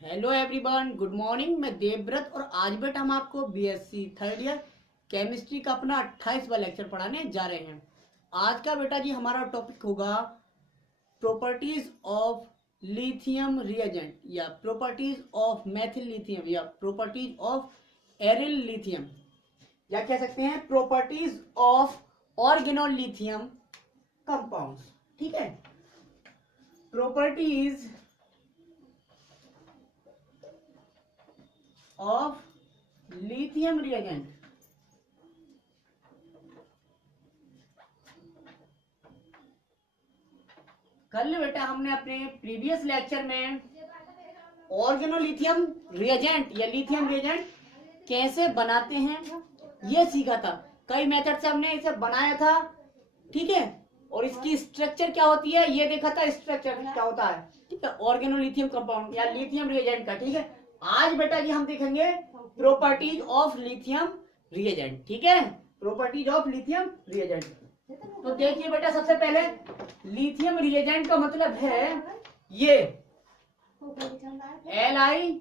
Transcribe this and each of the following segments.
Hello everyone, good morning. मैं देवव्रत और आज बेटा हम आपको बीएससी थर्ड ईयर केमिस्ट्री का अपना 28वां लेक्चर पढ़ाने जा रहे हैं। आज का बेटा जी हमारा टॉपिक होगा प्रॉपर्टीज ऑफ लिथियम रिएजेंट या प्रॉपर्टीज ऑफ मैथिल लिथियम या प्रॉपर्टीज ऑफ एरिल लिथियम या कह सकते हैं प्रॉपर्टीज ऑफ ऑर्गेनोलिथियम कंपाउंड्स। ठीक है, प्रॉपर्टीज ऑफ लिथियम रिएजेंट। कल बेटा हमने अपने प्रीवियस लेक्चर में ऑर्गेनोलिथियम रिएजेंट या लिथियम रिएजेंट कैसे बनाते हैं ये सीखा था। कई मेथड से हमने इसे बनाया था, ठीक है, और इसकी स्ट्रक्चर क्या होती है ये देखा था, स्ट्रक्चर क्या होता है, ठीक है, ऑर्गेनोलिथियम कंपाउंड या लिथियम रिएजेंट का। ठीक है, आज बेटा जी हम देखेंगे प्रॉपर्टीज ऑफ लिथियम रिएजेंट। ठीक है, प्रॉपर्टीज ऑफ लिथियम रिएजेंट। तो देखिए बेटा, सबसे पहले लिथियम रिएजेंट का मतलब है ये LiC।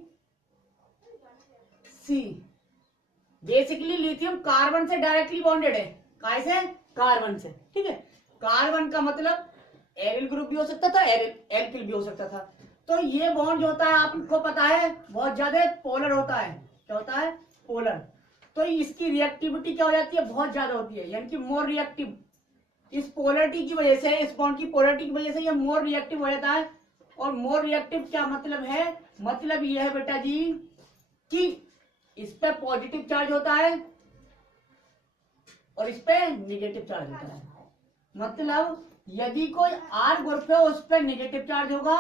बेसिकली लिथियम कार्बन से डायरेक्टली बॉन्डेड है। कैसे? कार्बन से। ठीक है, कार्बन का मतलब एरिल ग्रुप भी हो सकता था, एल्किल भी हो सकता था। तो ये बॉन्ड जो होता है आपको पता है बहुत ज्यादा पोलर होता है। क्या होता है? पोलर। तो इसकी रिएक्टिविटी क्या हो जाती है? बहुत ज्यादा होती है, यानी कि मोर रिएक्टिव। इस पोलरिटी की वजह से, इस बॉन्ड की पोलरिटी की वजह से ये मोर रिएक्टिव हो जाता है। और मोर रिएक्टिव क्या मतलब है? मतलब ये है बेटा जी कि इस पे पॉजिटिव चार्ज होता है और इस पे निगेटिव चार्ज होता है। मतलब यदि कोई आर ग्रुप है उस पर नेगेटिव चार्ज होगा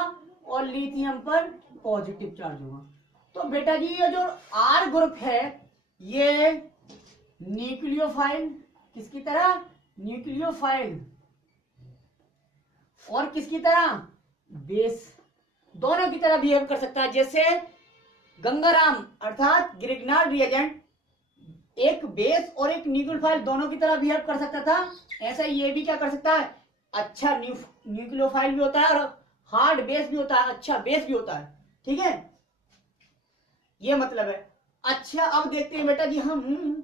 और लिथियम पर पॉजिटिव चार्ज होगा। तो बेटा जी ये जो आर ग्रुप है ये न्यूक्लियोफाइल, किसकी तरह? न्यूक्लियोफाइल। और किसकी तरह? बेस। दोनों की तरह बिहेव कर सकता है। जैसे गंगाराम अर्थात ग्रिग्नार्ड रिएजेंट एक बेस और एक न्यूक्लियोफाइल दोनों की तरह बिहेव कर सकता था, ऐसा ये भी क्या कर सकता है? अच्छा न्यूक्लियोफाइल भी होता है और हार्ड बेस भी होता है, अच्छा बेस भी होता है। ठीक है, ये मतलब है। अच्छा, अब देखते हैं बेटा जी हम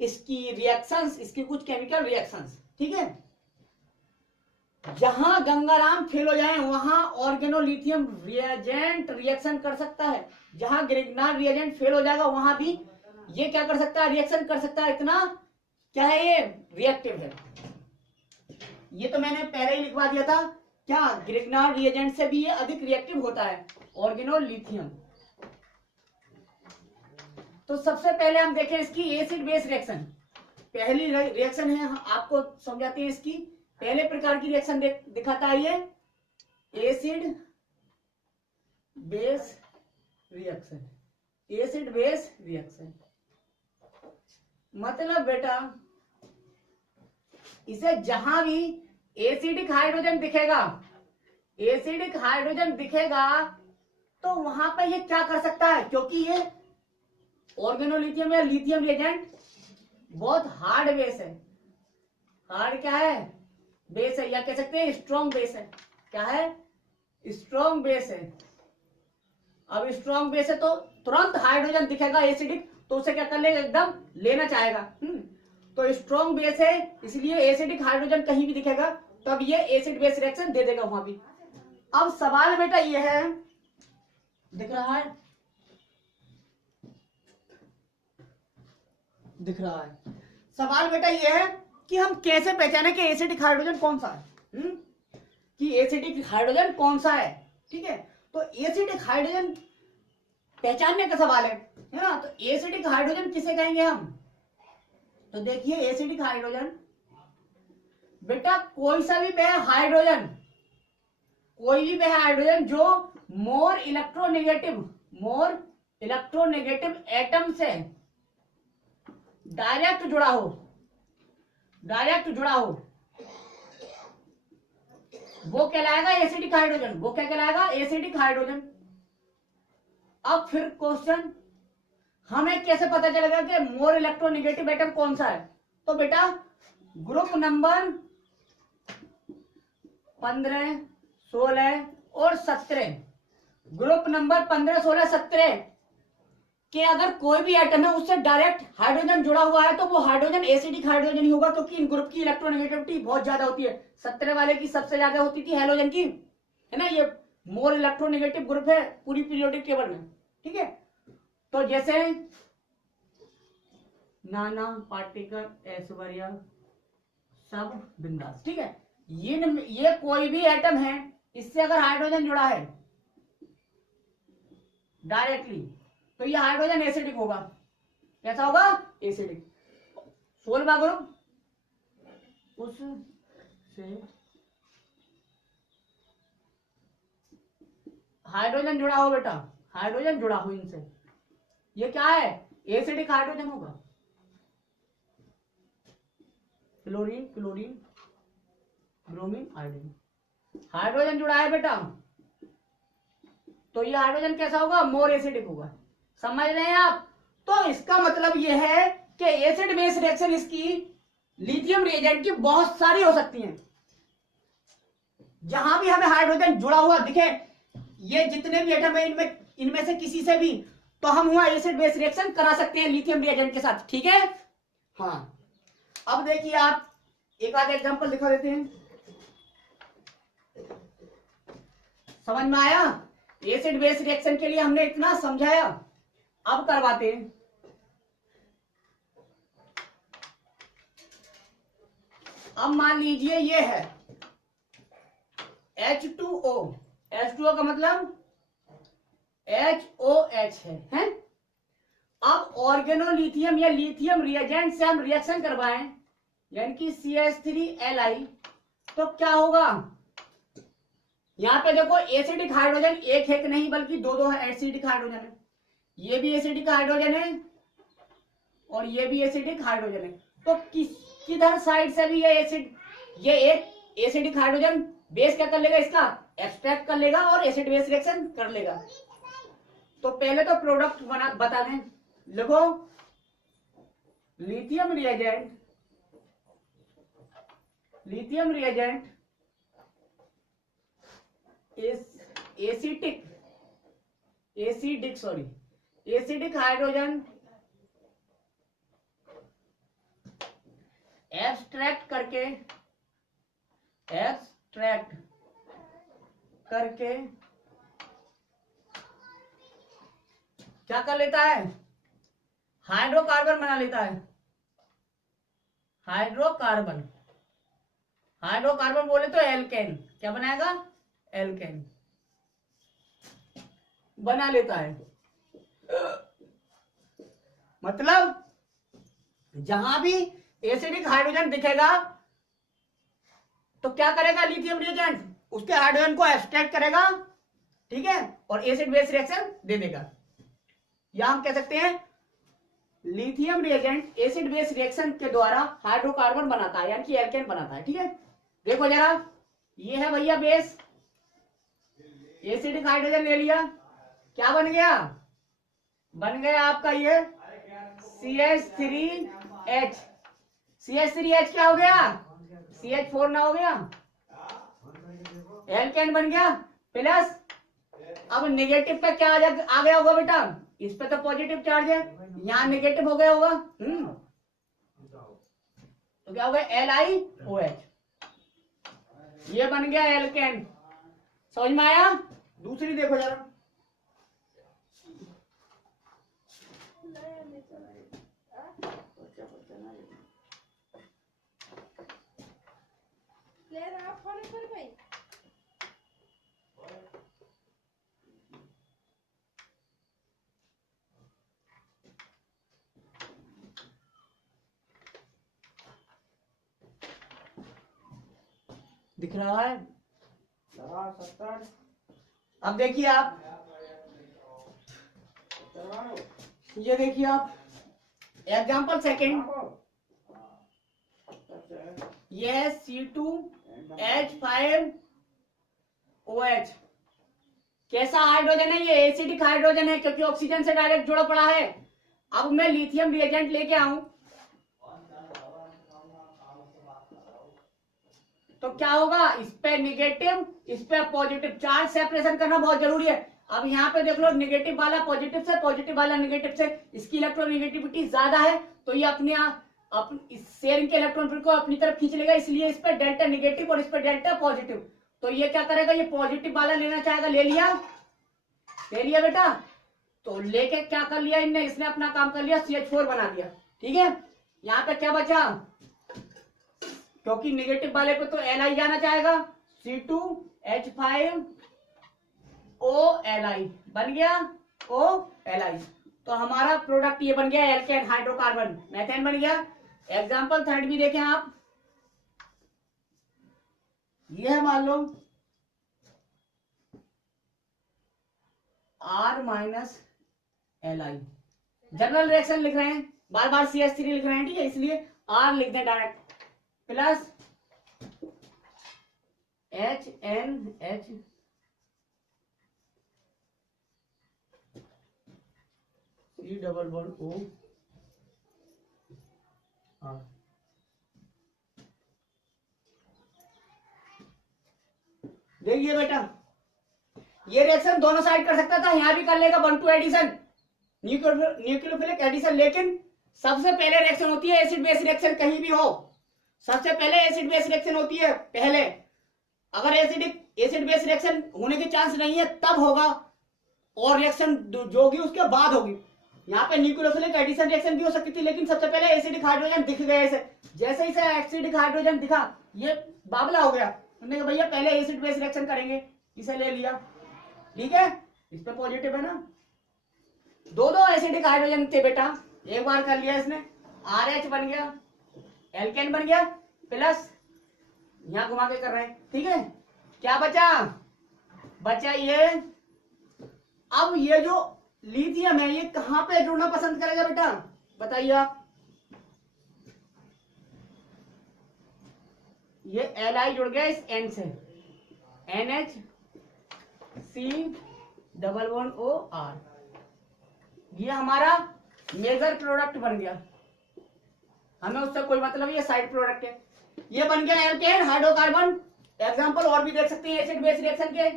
इसकी रिएक्शंस, इसकी कुछ केमिकल रिएक्शंस। ठीक है, जहां गंगाराम फेल हो जाए वहां ऑर्गेनोलिथियम रिएजेंट रिएक्शन कर सकता है। जहां ग्रिग्नार्ड रिएजेंट फेल हो जाएगा वहां भी ये क्या कर सकता है? रिएक्शन कर सकता है। इतना क्या है? ये रिएक्टिव है। ये तो मैंने पहले ही लिखवा दिया था। क्या ग्रिग्नार्ड रिएजेंट से भी ये अधिक रिएक्टिव होता है ऑर्गेनोलिथियम। तो सबसे पहले हम देखें इसकी एसिड बेस रिएक्शन। पहली रिएक्शन है, आपको समझाते हैं इसकी। पहले प्रकार की रिएक्शन दिखाता है ये acid base reaction. Acid base reaction मतलब बेटा इसे जहां भी एसिडिक हाइड्रोजन दिखेगा, एसिडिक हाइड्रोजन दिखेगा तो वहां पर ये क्या कर सकता है? क्योंकि ये ऑर्गेनोलिथियम या लिथियम रिएजेंट बहुत हार्ड बेस है। हार्ड क्या है? बेस है, या कह सकते हैं स्ट्रॉन्ग बेस है। क्या है? स्ट्रॉन्ग बेस है। अब स्ट्रॉन्ग बेस है तो तुरंत हाइड्रोजन दिखेगा एसिडिक तो उसे क्या कर लेगा? एकदम लेना चाहेगा। तो स्ट्रॉन्ग बेस है इसलिए एसिडिक हाइड्रोजन कहीं भी दिखेगा तब ये एसिड बेस रिएक्शन दे देगा वहां भी। अब सवाल बेटा ये है, दिख रहा है? दिख रहा है। सवाल बेटा ये है कि हम कैसे पहचाने कि एसिडिक हाइड्रोजन कौन सा है। कि एसिडिक हाइड्रोजन कौन सा है। ठीक है, तो एसिडिक हाइड्रोजन पहचानने का सवाल है ना। तो एसिडिक हाइड्रोजन किसे कहेंगे हम? तो देखिए एसिडिक हाइड्रोजन बेटा कोई सा भी वह हाइड्रोजन, कोई भी वह हाइड्रोजन जो मोर इलेक्ट्रोनेगेटिव एटम से डायरेक्ट जुड़ा हो, वो कहलाएगा एसिडिक हाइड्रोजन। वो क्या कहलाएगा? Acidic hydrogen. अब फिर क्वेश्चन, हमें कैसे पता चलेगा कि मोर इलेक्ट्रोनेगेटिव एटम कौन सा है? तो बेटा ग्रुप नंबर 15, 16 और 17 ग्रुप नंबर 15, 16, 17 के अगर कोई भी एटम है उससे डायरेक्ट हाइड्रोजन जुड़ा हुआ है तो वो हाइड्रोजन एसिडिक हाइड्रोजन ही होगा, क्योंकि इन ग्रुप की इलेक्ट्रोनेगेटिविटी बहुत ज्यादा होती है। 17 वाले की सबसे ज्यादा होती थी हेलोजन की, है ना, ये मोर इलेक्ट्रोनेगेटिव ग्रुप है पूरी पीरियोडिक टेबल में, ठीक है। तो जैसे नाना पार्टिकल ऐश्वर्या सब बिंदास, ठीक है। ये कोई भी एटम है, इससे अगर हाइड्रोजन जुड़ा है डायरेक्टली तो ये हाइड्रोजन एसिडिक होगा। कैसा होगा? एसिडिक। 16वां ग्रुप उससे हाइड्रोजन जुड़ा हो बेटा, हाइड्रोजन जुड़ा हो इनसे, ये क्या है? एसिडिक हाइड्रोजन होगा। Chlorine, chlorine, bromine, iodine, hydrogen जुड़ा है बेटा तो ये हाइड्रोजन कैसा होगा? मोर एसिडिक होगा। समझ रहे हैं आप? तो इसका मतलब ये है कि एसिड बेस रिएक्शन इसकी लिथियम रिएजेंट की बहुत सारी हो सकती हैं। जहां भी हमें हाइड्रोजन जुड़ा हुआ दिखे, ये जितने भी एटम है इनमें से किसी से भी, तो हम वहां एसिड बेस रिएक्शन करा सकते हैं लिथियम रिएजेंट के साथ, ठीक है। हाँ, अब देखिए आप एक आध एग्जांपल दिखा देते हैं, समझ में आया? एसिड बेस रिएक्शन के लिए हमने इतना समझाया, अब करवाते हैं। अब मान लीजिए ये है H2O, H2O का मतलब HOH है? अब ऑर्गेनोलिथियम या लिथियम रिएजेंट से हम रिएक्शन करवाएं, यानी कि CH3Li, तो क्या होगा? यहां पे देखो एसिडिक हाइड्रोजन एक नहीं बल्कि दो है एसिडिक हाइड्रोजन है। ये भी एसिडिक हाइड्रोजन है और ये भी एसिडिक हाइड्रोजन है। तो किधर साइड से भी ये एक एसिडिक हाइड्रोजन बेस क्या कर लेगा? इसका एक्सट्रैक्ट कर लेगा और एसिड बेस रिएक्शन कर लेगा। तो पहले तो प्रोडक्ट बता दें, लिखो lithium reagent acidic hydrogen extract करके क्या कर लेता है? हाइड्रोकार्बन बना लेता है। हाइड्रोकार्बन बोले तो एल्केन, क्या बनाएगा? एल्केन बना लेता है। मतलब जहां भी एसिडिक हाइड्रोजन दिखेगा तो क्या करेगा लिथियम रिएजेंट? उसके हाइड्रोजन को एक्सट्रैक्ट करेगा, ठीक है, और एसिड बेस रिएक्शन दे देगा। या हम कह सकते हैं lithium reagent acid base reaction के द्वारा हाइड्रोकार्बन बनाता है, यानी कि एल्केन बनाता है, ठीक है। देखो जरा, ये है भैया बेस, एसिडिक हाइड्रोजन ले लिया, क्या बन गया? बन गया आपका ये CH3H। CH3H क्या हो गया? CH4 ना हो गया, एल्केन बन गया। प्लस अब नेगेटिव पे क्या आ गया होगा बेटा? इस पे तो पॉजिटिव चार्ज है, यहां नेगेटिव हो गया होगा। तो क्या हो गया? LiOH, ये बन गया एल्केन। समझ में आया? दूसरी देखो जरा, दिख रहा है? अब देखिए आप, ये देखिए आप, एग्जाम्पल सेकेंड, ये है C2H5OH। कैसा हाइड्रोजन है? ये एसिडिक हाइड्रोजन है क्योंकि ऑक्सीजन से डायरेक्ट जुड़ा पड़ा है। अब मैं लिथियम रिएजेंट लेके आऊं तो क्या होगा? इस पे निगेटिव, इस पे पॉजिटिव, चार्ज सेपरेशन करना बहुत जरूरी है। अब यहाँ पे देख लो, नेगेटिव वाला पॉजिटिव से, पॉजिटिव वाला नेगेटिव से, इसकी इलेक्ट्रोनेगेटिविटी ज्यादा है तो ये अपने इस शेयरिंग के इलेक्ट्रॉन को अपनी तरफ खींच लेगा, इसलिए इस पर डेल्टा नेगेटिव और इस पर डेल्टा पॉजिटिव। तो ये क्या करेगा, ये पॉजिटिव वाला लेना चाहेगा, ले लिया बेटा। तो लेके क्या कर लिया इनने, इसने अपना काम कर लिया, CH4 बना दिया। ठीक है, यहाँ पे क्या बचा, क्योंकि नेगेटिव वाले पे तो Li जाना चाहेगा, C2H5OLi बन गया OLi। तो हमारा प्रोडक्ट ये बन गया, एल्केन हाइड्रोकार्बन मेथेन बन गया। एग्जाम्पल थर्ड भी देखें आप, ये है मान लो R-Li, जनरल रिएक्शन लिख रहे हैं, बार बार CH3 लिख रहे हैं, ठीक है, इसलिए R लिख दें direct, plus HNH C++O R। देखिए बेटा, ये रिएक्शन दोनों साइड कर सकता था, यहां भी कर लेगा 1-2 एडिशन, न्यूक्लियोफिलिक एडिशन। लेकिन सबसे पहले रिएक्शन होती है एसिड बेस रिएक्शन, कहीं भी हो सबसे पहले एसिड बेस रिएक्शन होती है पहले। अगर एसिड बेस रिएक्शन होने के चांस नहीं है तब होगा, और रिएक्शन जो होगी उसके बाद होगी। यहाँ पे न्यूक्लियोफिलिक एडिशन रिएक्शन भी हो सकती थी, लेकिन सबसे पहले एसिडिक हाइड्रोजन दिख गया इसे, जैसे ही एसिडिक हाइड्रोजन दिखा ये बाबला हो गया, उन्होंने कहा भैया पहले एसिड बेस रिएक्शन करेंगे, इसे ले लिया। ठीक है, इस पे पॉजिटिव है ना, दो एसिडिक हाइड्रोजन थे बेटा, एक बार कर लिया इसने, RH बन गया, एल्केन बन गया, प्लस यहां घुमा के कर रहे हैं। ठीक है, क्या बचा ये। अब ये जो लिथियम है ये कहां पे जुड़ना पसंद करेगा बेटा, बताइए आप। ये Li जुड़ गया इस N से, NHC++OR, ये हमारा मेजर प्रोडक्ट बन गया, हमें उससे कोई मतलब, ये साइड प्रोडक्ट है। ये बन गया एल्केन हाइड्रोकार्बन। एग्जांपल और भी देख सकते हैं एसिड बेस रिएक्शन के।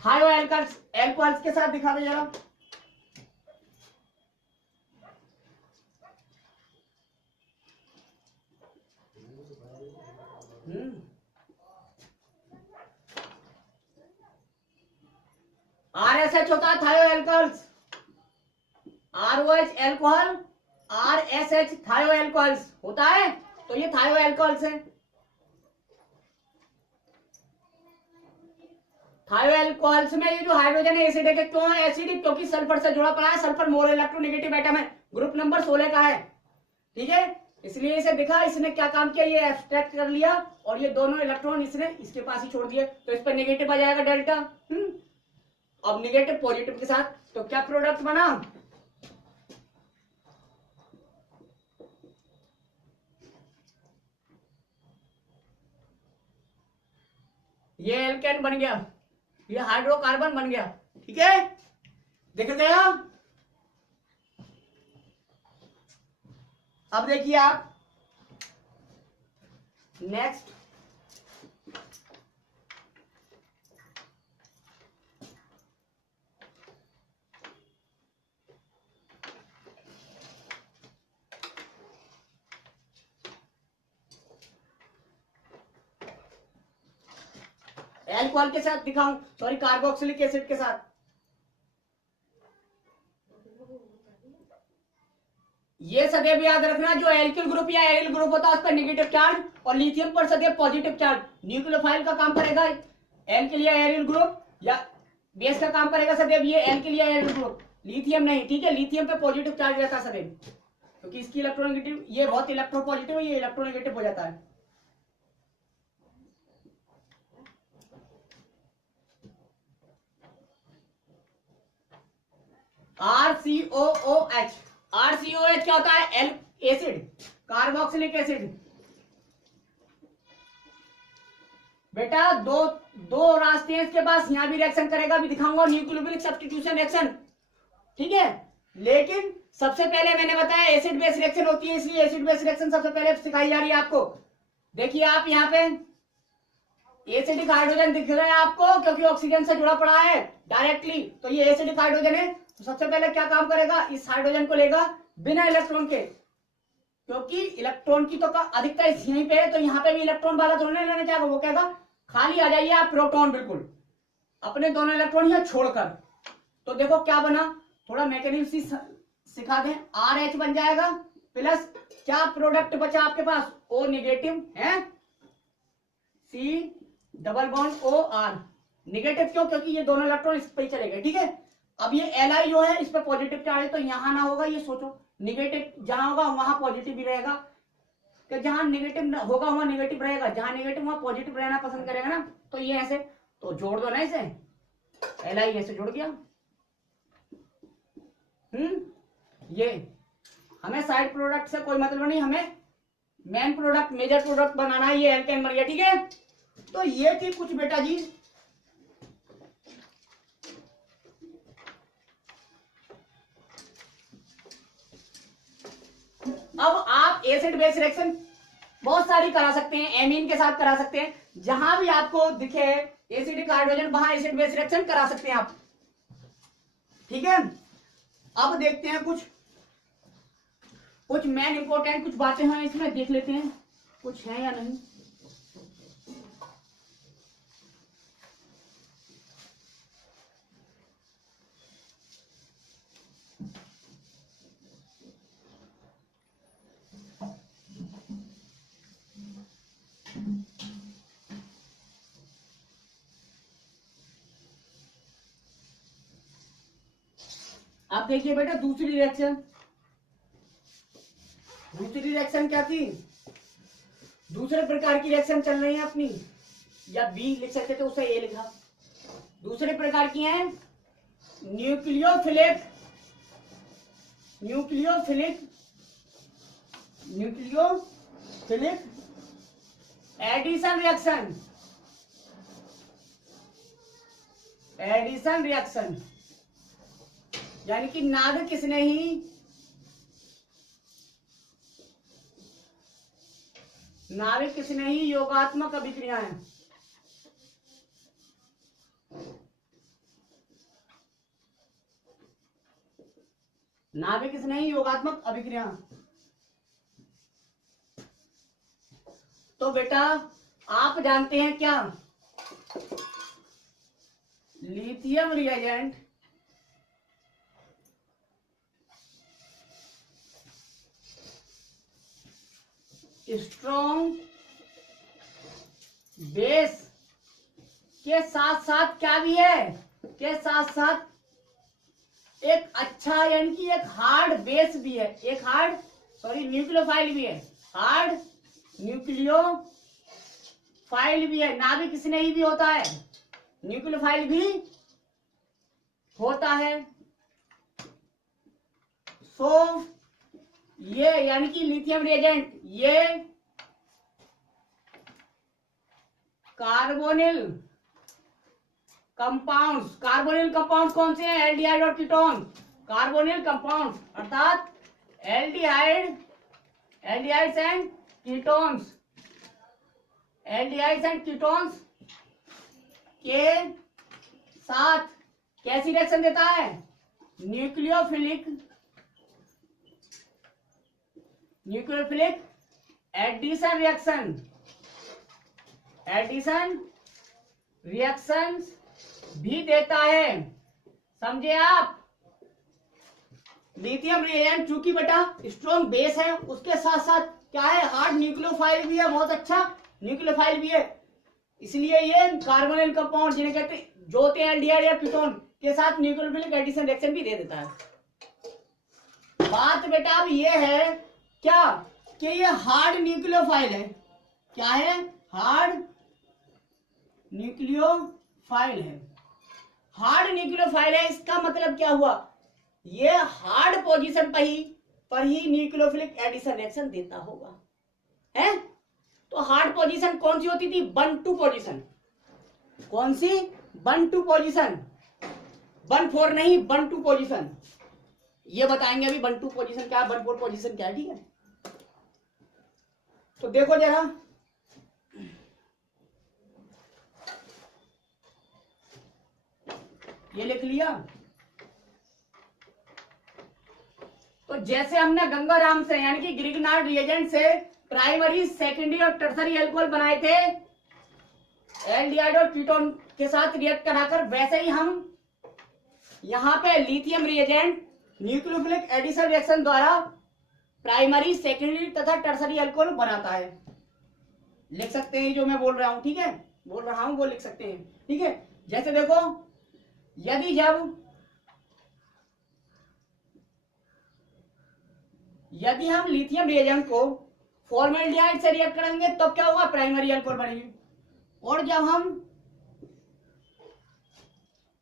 थायो एल्कोहल्स के साथ दिखा दे जरा। RSH होता है थायो एल्कोहल्स, ROH एल्कोहल, RSH थायो एल्कोहल्स होता है, तो ये थायो एल्कोहल्स है। थायो एल्कोहल्स में ये जो हाइड्रोजन है एसिडिक है, क्यों है एसिडिक, क्योंकि सल्फर से जुड़ा पड़ा है, सल्फर मोर इलेक्ट्रोनेगेटिव एटम है, ग्रुप नंबर 16 का है। ठीक है, इसलिए इसे दिखा, इसने क्या काम किया, ये एब्स्ट्रैक्ट कर लिया और ये दोनों इलेक्ट्रॉन इसने इसके पास ही छोड़ दिए, तो इस पर नेगेटिव आ जाएगा डेल्टा। अब नेगेटिव पॉजिटिव के साथ, तो क्या प्रोडक्ट बना, ये एल्केन बन गया, ये हाइड्रोकार्बन बन गया। ठीक है, देख गया। अब देखिए आप नेक्स्ट, एल्कोहल के साथ दिखाऊं, सॉरी कार्बोक्सिलिक एसिड के साथ। ये सदैव याद रखना, जो एल्किल ग्रुप या एरिल ग्रुप होता है उस पर नेगेटिव चार्ज, और लिथियम पर सदैव पॉजिटिव चार्ज। न्यूक्लियोफाइल का काम करेगा एल्किल या एरिल ग्रुप, या बेस का काम करेगा सदैव ये एल्किल या एरिल ग्रुप, लिथियम नहीं। ठीक है, लिथियम पे पॉजिटिव चार्ज रहता है सदैव, क्योंकि इसकी इलेक्ट्रोनेगेटिव, ये बहुत इलेक्ट्रोपॉजिटिव है, ये इलेक्ट्रोनेगेटिव हो जाता है। RCOOH, RCOH क्या होता है, एसिड, कार्बोक्सिलिक एसिड। बेटा दो रास्ते हैं इसके पास, यहां भी रिएक्शन करेगा, भी दिखाऊंगा, न्यूक्लियोफिलिक सब्स्टिट्यूशन रिएक्शन। ठीक है, लेकिन सबसे पहले मैंने बताया एसिड बेस रिएक्शन होती है, इसलिए एसिड बेस रिएक्शन सबसे पहले सिखाई जा रही है आपको। देखिए आप यहाँ पे एसिडिक हाइड्रोजन दिख रहा है आपको, क्योंकि ऑक्सीजन से जुड़ा पड़ा है डायरेक्टली, तो ये एसिडिक हाइड्रोजन है। तो सबसे पहले क्या काम करेगा, इस हाइड्रोजन को लेगा बिना इलेक्ट्रॉन के, क्योंकि इलेक्ट्रॉन की तो अधिकता यहीं पे है, तो यहाँ पे भी इलेक्ट्रॉन वाला थोड़ा लेना चाहेगा, वो कहेगा खाली आ जाइए आप प्रोटॉन, बिल्कुल अपने दोनों इलेक्ट्रॉन यहाँ छोड़कर। तो देखो क्या बना, थोड़ा मैकेनिज्म सिखा दें। RH बन जाएगा प्लस क्या प्रोडक्ट बचा आपके पास, O नेगेटिव है, C double bond OR negative. क्यों, क्योंकि ये दोनों इलेक्ट्रॉन इस पे चले गए, ठीक है। अब ये Li जो है इस पे पॉजिटिव चार्ज है, तो यहां ना होगा, ये सोचो नेगेटिव जहां होगा वहां पॉजिटिव भी रहेगा, कि जहां नेगेटिव होगा वहां नेगेटिव रहेगा, जहां नेगेटिव वहां पॉजिटिव रहना पसंद करेगा ना। तो ये ऐसे, तो जोड़ दो ना इसे, Li ऐसे जुड़ गया। ये हमें साइड प्रोडक्ट से कोई मतलब नहीं, हमें मेन प्रोडक्ट मेजर प्रोडक्ट बनाना है, ये एल्केन बन गया, ठीक है। तो ये थी कुछ बेटा जी अब आप एसिड बेस रिएक्शन बहुत सारी करा सकते हैं, एमीन के साथ करा सकते हैं, जहां भी आपको दिखे एसिडिक हाइड्रोजन वहां एसिड बेस रिएक्शन करा सकते हैं आप, ठीक है। अब देखते हैं कुछ मेन इंपॉर्टेंट कुछ बातें हैं इसमें, देख लेते हैं कुछ है या नहीं। अब देखिए बेटा दूसरी रिएक्शन क्या थी, दूसरे प्रकार की रिएक्शन चल रही है अपनी, या बी लिख सकते थे, उसे ए लिखा। दूसरे प्रकार की है न्यूक्लियोफिलिक एडिशन रिएक्शन, यानी कि नाभिक किसने ही योगात्मक अभिक्रियाएं, नाभिक किसने ही योगात्मक अभिक्रिया। तो बेटा आप जानते हैं क्या, लिथियम रिएजेंट स्ट्रॉन्ग बेस के साथ साथ क्या भी है, के साथ साथ एक अच्छा यानी कि एक हार्ड बेस भी है, एक हार्ड न्यूक्लियोफाइल भी है, हार्ड न्यूक्लियोफाइल भी है। नाभिक किसने ही भी होता है, न्यूक्लियोफाइल भी होता है। सो ये यानी कि लिथियम रिएजेंट, ये कार्बोनिल कंपाउंड्स कौन से हैं, एल्डिहाइड और कीटोन। कार्बोनिल कंपाउंड्स अर्थात एल्डिहाइड्स एंड कीटोन्स के साथ कैसी रिएक्शन देता है, न्यूक्लियोफिलिक एडिशन रिएक्शन भी देता है, समझे आप। लिथियम रिएजेंट चूंकि बेटा स्ट्रॉन्ग बेस है, उसके साथ साथ क्या है, हार्ड न्यूक्लियोफाइल भी है, बहुत अच्छा न्यूक्लियोफाइल भी है, इसलिए ये कार्बोनिल कंपाउंड जिन्हें कहते हैं जो होते हैं एल्डिहाइड या कीटोन के साथ न्यूक्लियोफिलिक एडिशन रिएक्शन भी दे देता है। बात बेटा अब ये है क्या कि ये हार्ड न्यूक्लियोफाइल है, क्या है, हार्ड न्यूक्लियोफाइल है, हार्ड न्यूक्लियोफाइल है। इसका मतलब क्या हुआ, ये हार्ड पोजीशन पर ही न्यूक्लियोफिलिक एडिशन रिएक्शन देता होगा, है। तो हार्ड पोजीशन कौन सी होती थी, 1-2 पोजीशन, कौन सी, 1-2 पोजीशन, 1-4 नहीं, 1-2 पोजीशन, ये बताएंगे अभी 1-2 पोजीशन क्या है, 1-4 पोजीशन क्या है, ठीक है। तो देखो जरा, ये लिख लिया। तो जैसे हमने गंगाराम से यानी कि ग्रिगनार्ड रिएजेंट से प्राइमरी, सेकेंडरी और टर्सरी अल्कोहल बनाए थे एल्डिहाइड और कीटोन के साथ रिएक्ट कराकर, वैसे ही हम यहां पे lithium reagent nucleophilic addition reaction द्वारा प्राइमरी, सेकेंडरी तथा टर्सरी अल्कोहल बनाता है। लिख सकते हैं जो मैं बोल रहा हूं, ठीक है, बोल रहा हूं वो लिख सकते हैं, ठीक है। जैसे देखो, यदि हम लिथियम रिएजेंट को फॉर्मेल्डिहाइड से रिएक्ट करेंगे तब क्या होगा, प्राइमरी अल्कोहल बनेगी। और जब हम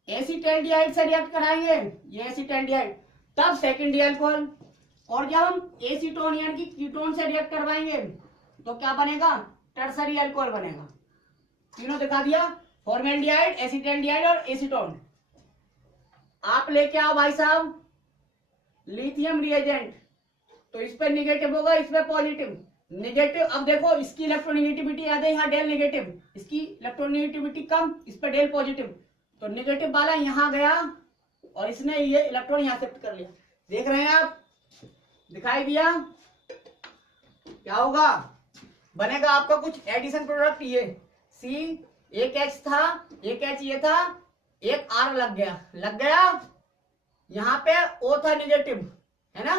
एसिटाल्डिहाइड से रिएक्ट कराएंगे, ये एसिटाल्डिहाइड, तब सेकेंडरी अल्कोहल। और जब हम एसीटोन यानी कि कीटोन से रिएक्ट करवाएंगे तो क्या बनेगा, टर्सरी अल्कोहल बनेगा। तीनों दिखा दिया, फॉर्मेल्डिहाइड, एसिटाल्डिहाइड और एसीटोन। आप लेके आओ भाई साहब लिथियम रिएजेंट, तो इस पे निगेटिव होगा, इस पे पॉजिटिव। नेगेटिव, अब देखो इसकी इलेक्ट्रोनेगेटिविटी याद है, यहाँ डेल नेगेटिव, इसकी इलेक्ट्रोनेगेटिविटी कम, इस पे डेल पॉजिटिव, तो नेगेटिव वाला यहाँ गया और इसने ये इलेक्ट्रॉन यहाँ शिफ्ट कर लिया। देख रहे हैं आप, दिखाई दिया, क्या होगा, बनेगा आपका कुछ एडिशन प्रोडक्ट। ये सी, एक एच था, एक एच ये था, एक आर लग गया, यहाँ पे ओ था नेगेटिव, है ना।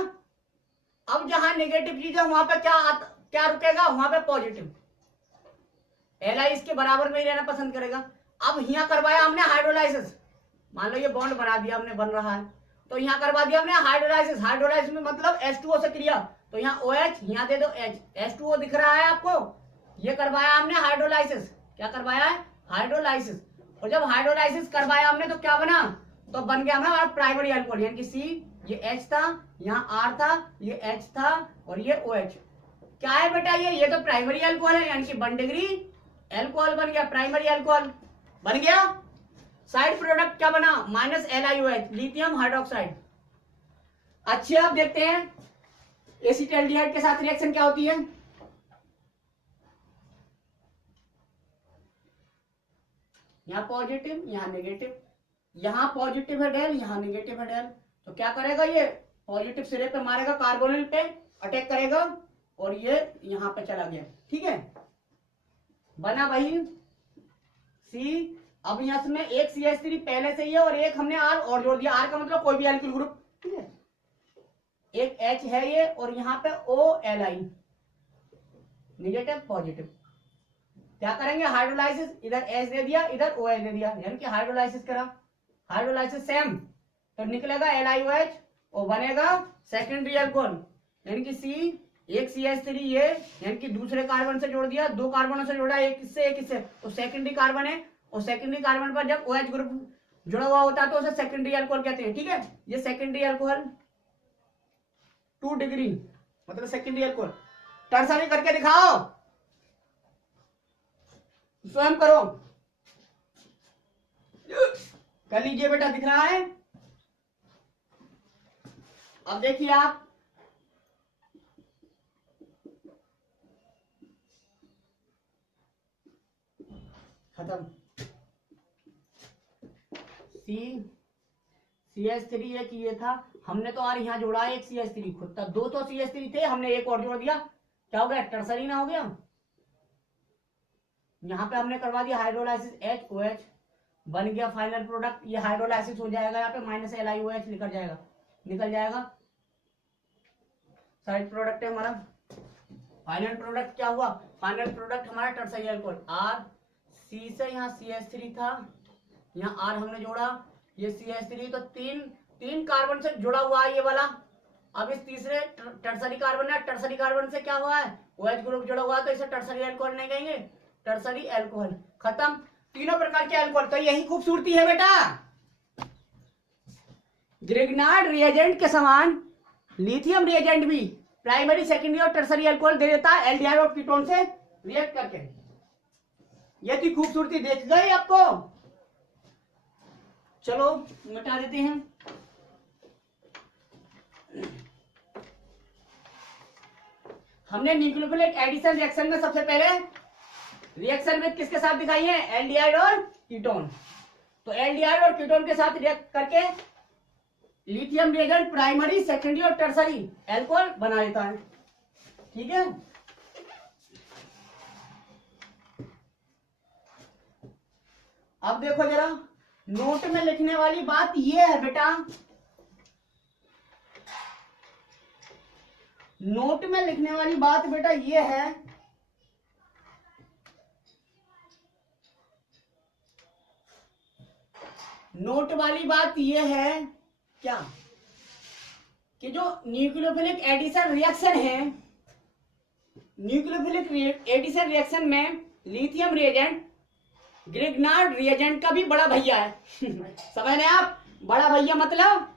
अब जहां नेगेटिव चीज है वहां पे क्या रुकेगा, वहां पे पॉजिटिव। एल इसके बराबर में ही रहना पसंद करेगा। अब यहाँ करवाया हमने हाइड्रोलाइसिस, मान लो ये बॉन्ड बना दिया हमने, बन रहा है, तो यहाँ करवा दिया हमने हाइड्रोलाइसिस। हाइड्रोलाइसिस में मतलब H2O से क्रिया, तो यहाँ OH, यहाँ दे दो H, H2O दिख रहा है आपको, ये करवाया हमने हाइड्रोलाइसिस। क्या करवाया है, हाइड्रोलाइसिस। और जब हाइड्रोलाइसिस करवाया हमने तो क्या बना, तो बन गया हमारा प्राइमरी अल्कोहल, यानी कि C, ये H था, यहाँ R था, ये H था और ये OH। क्या है बेटा, ये तो प्राइमरी अल्कोहल है, यानी कि 1 डिग्री अल्कोहल बन गया, प्राइमरी अल्कोहल बन गया। साइड प्रोडक्ट क्या बना, -LiOH, लिथियम हाइड्रोक्साइड। अच्छे, अब देखते हैं एसिटाल्डिहाइड के साथ रिएक्शन क्या होती है। यहाँ पॉजिटिव, यहाँ नेगेटिव, यहाँ पॉजिटिव है डेल, यहाँ नेगेटिव है डेल, तो क्या करेगा, ये पॉजिटिव सिरे पे मारेगा, कार्बोनिल पे अटैक करेगा और ये यहां पे चला गया, ठीक है, बना वही सी। अब यहां में एक CH3 पहले से ही है और एक हमने R और जोड़ दिया, R का मतलब कोई भी एल्किल ग्रुप, ठीक है, एक H है ये और यहाँ पे OLi, नेगेटिव पॉजिटिव। क्या करेंगे, हाइड्रोलाइसिस, इधर H दे दिया, इधर OH दे दिया, यानी कि हाइड्रोलाइसिस करा, हाइड्रोलाइसिस सेम, तो निकलेगा LiOH और बनेगा सेकेंडरी अल्कोहल, यानी कि C, एक CH3 ये, यानी कि दूसरे कार्बन से जोड़ दिया, 2 कार्बनों से जोड़ा, एक इससे एक इससे, तो सेकेंडरी कार्बन है, और सेकेंडरी कार्बन पर जब OH ग्रुप जुड़ा हुआ होता है तो उसे सेकेंडरी अल्कोहल कहते हैं, ठीक है। ये सेकेंडरी अल्कोहल 2 डिग्री मतलब सेकेंडरी अल्कोहल। टर्सरी करके दिखाओ, स्वयं करो, कर लीजिए बेटा, दिख रहा है। अब देखिए आप, खत्म। CH3 एक ये था, हमने तो और यहाँ जोड़ा एक CH3 खुद था, 2 तो CH3 थे, हमने एक और जोड़ दिया, क्या हो गया, टर्सरी ना हो गया। यहाँ पे हमने करवा दिया हाइड्रोलाइसिस, HOH बन गया फाइनल प्रोडक्ट, ये हाइड्रोलाइसिस हो जाएगा, यहाँ पे -LiOH निकल जाएगा, साइड प्रोडक्ट है हमारा। फाइनल प्रोडक्ट क्या हुआ, फाइनल प्रोडक्ट हमारा टर्सरी अल्कोहल, R, C से यहाँ CH3 था, यहाँ R हमने जोड़ा, ये CH3, तो तीन कार्बन से जुड़ा हुआ है ये वाला। अब इस तीसरे टर्सरी कार्बन है, टर्सरी कार्बन से क्या हुआ है, OH ग्रुप जुड़ा हुआ है, तो इसे टर्सरी अल्कोहल नहीं कहेंगे, टर्सरी अल्कोहल। खत्म, तीनों प्रकार के अल्कोहल। तो यही खूबसूरती है बेटा, ग्रिग्नार्ड रिएजेंट के समान लिथियम रिएजेंट भी प्राइमरी, सेकेंडरी और टर्सरी अल्कोहल दे देता है एल्डिहाइड और कीटोन से रिएक्ट करके। ये थी खूबसूरती, देख गए आपको। चलो मिटा देते हैं। हमने न्यूक्लियोफिलिक एडिशन रिएक्शन में सबसे पहले रिएक्शन में किसके साथ दिखाई है, एल्डिहाइड और कीटोन। तो एल्डिहाइड और कीटोन के साथ रिएक्ट करके लिथियम रिएजेंट प्राइमरी, सेकेंडरी और टर्सरी एल्कोहल बना देता है। ठीक है, अब देखो जरा, नोट में लिखने वाली बात ये है बेटा, नोट में लिखने वाली बात बेटा ये है नोट वाली बात ये है क्या, कि जो न्यूक्लियोफिलिक एडिशन रिएक्शन है, न्यूक्लियोफिलिक एडिशन रिएक्शन में लिथियम रिएजेंट ग्रिग्नार्ड रिएजेंट का भी बड़ा भैया है समझ रहे आप, बड़ा भैया मतलब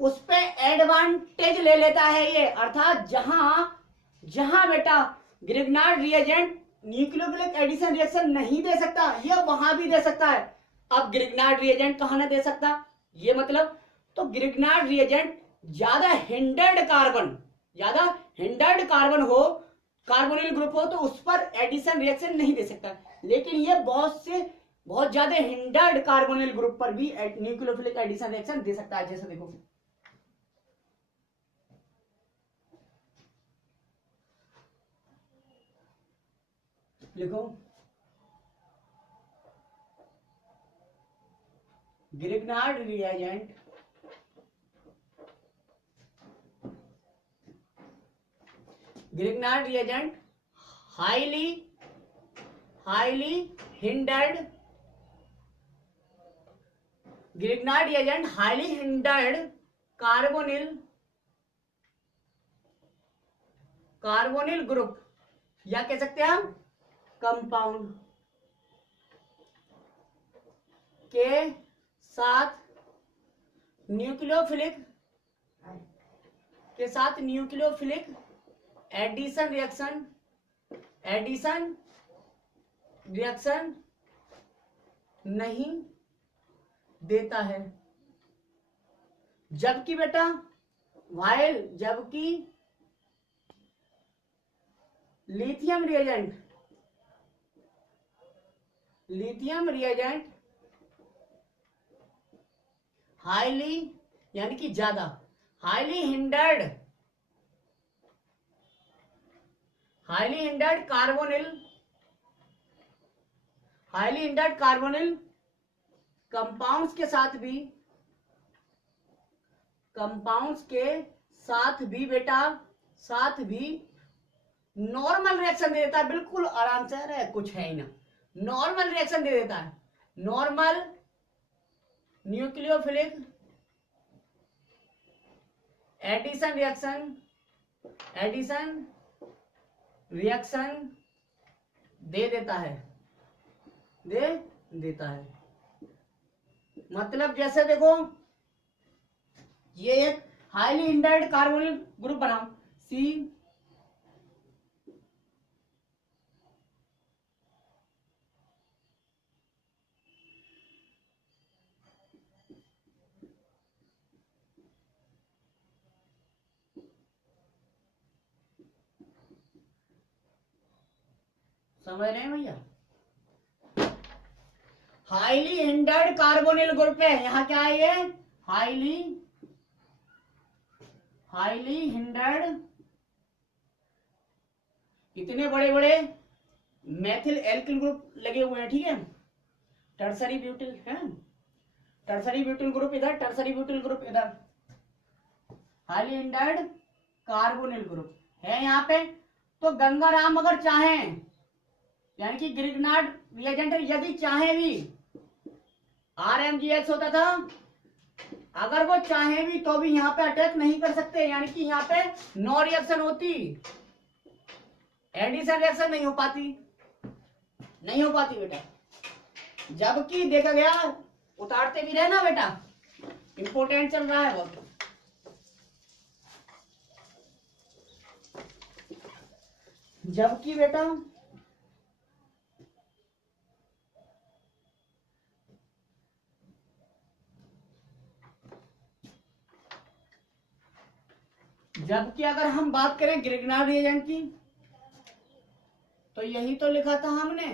उस पे एडवांटेज ले लेता है ये, अर्थात जहां बेटा Grignard reagent nucleophilic addition reaction नहीं दे सकता, ये वहां भी दे सकता है। अब ग्रिग्नार्ड रिएजेंट कहां ना दे सकता, ये मतलब, तो ग्रिग्नार्ड रिएजेंट ज्यादा हिंडर्ड कार्बन हो, कार्बोनिल ग्रुप हो, तो उस पर एडिशन रिएक्शन नहीं दे सकता। लेकिन ये बहुत ज्यादा हिंडर्ड कार्बोनिल ग्रुप पर भी न्यूक्लियोफिलिक एडिशन रिएक्शन दे सकता है। जैसे देखो, लिखो Grignard reagent highly hindered, Grignard reagent highly hindered carbonyl group, या कह सकते हैं हम कंपाउंड के साथ न्यूक्लियोफिलिक एडिशन रिएक्शन नहीं देता है। जबकि बेटा जबकि लिथियम रिएजेंट हाईली, यानी कि ज्यादा हाईली हिंडर्ड कार्बोनिल कंपाउंड्स के साथ भी नॉर्मल रिएक्शन दे देता है, बिल्कुल आराम से, अरे कुछ है ही ना, नॉर्मल रिएक्शन दे देता है। नॉर्मल न्यूक्लियोफिलिक एडिशन रिएक्शन दे देता है। मतलब जैसे देखो, ये एक हाईली हिंडर्ड कार्बोनिल ग्रुप बनाओ सी, समझ रहे हैं भैया, हाईली हिंडर्ड कार्बोनिल ग्रुप है, यहां क्या है, ये हाईली हिंडर्ड, इतने बड़े बड़े मेथिल एल्किल ग्रुप लगे हुए हैं। ठीक है, टर्सरी ब्यूटिल है, टर्सरी ब्यूटिल ग्रुप इधर, टर्सरी ब्यूटिल ग्रुप इधर, हाईली हिंडर्ड कार्बोनिल ग्रुप है यहाँ पे। तो गंगाराम अगर चाहें, यानी कि ग्रिग्नार्ड रिएजेंट यदि चाहे भी, RMGX होता था, अगर वो चाहे भी तो भी यहाँ पे अटैक नहीं कर सकते, यानी कि यहाँ पे नो रिएक्शन होती, एडिशन रिएक्शन नहीं हो पाती बेटा। जबकि देखा गया, उतारते भी रहे ना बेटा, इंपोर्टेंट चल रहा है बहुत। जबकि बेटा अगर हम बात करें ग्रिग्नार्ड रिएजेंट की, तो यही तो लिखा था हमने,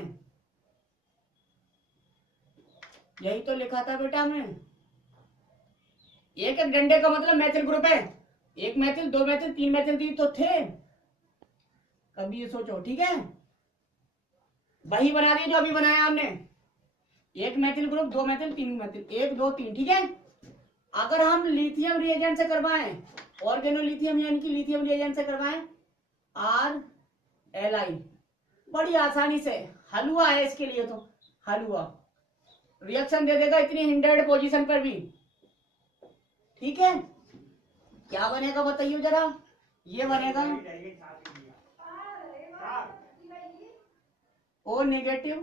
यही तो लिखा था बेटा हमने। एक एक डंडे का मतलब मैथिल ग्रुप है, एक मैथिल, दो मैथिल, तीन मैथिल दी तो थे, कभी ये सोचो। ठीक है, वही बना दिए जो अभी बनाया हमने, एक मैथिल ग्रुप, दो मैथिल, तीन मैथिल, एक दो तीन। ठीक है, अगर हम लिथियम रिएजेंट से करवाएं, ऑर्गेनोलिथियम यानी कि लिथियम रिएजेंट से करवाएं, RLi, बड़ी आसानी से हलवा है इसके लिए, तो हलवा रिएक्शन दे देगा इतनी हिंडेड पोजीशन पर भी। ठीक है, क्या बनेगा बताइए जरा, ये बनेगा O नेगेटिव,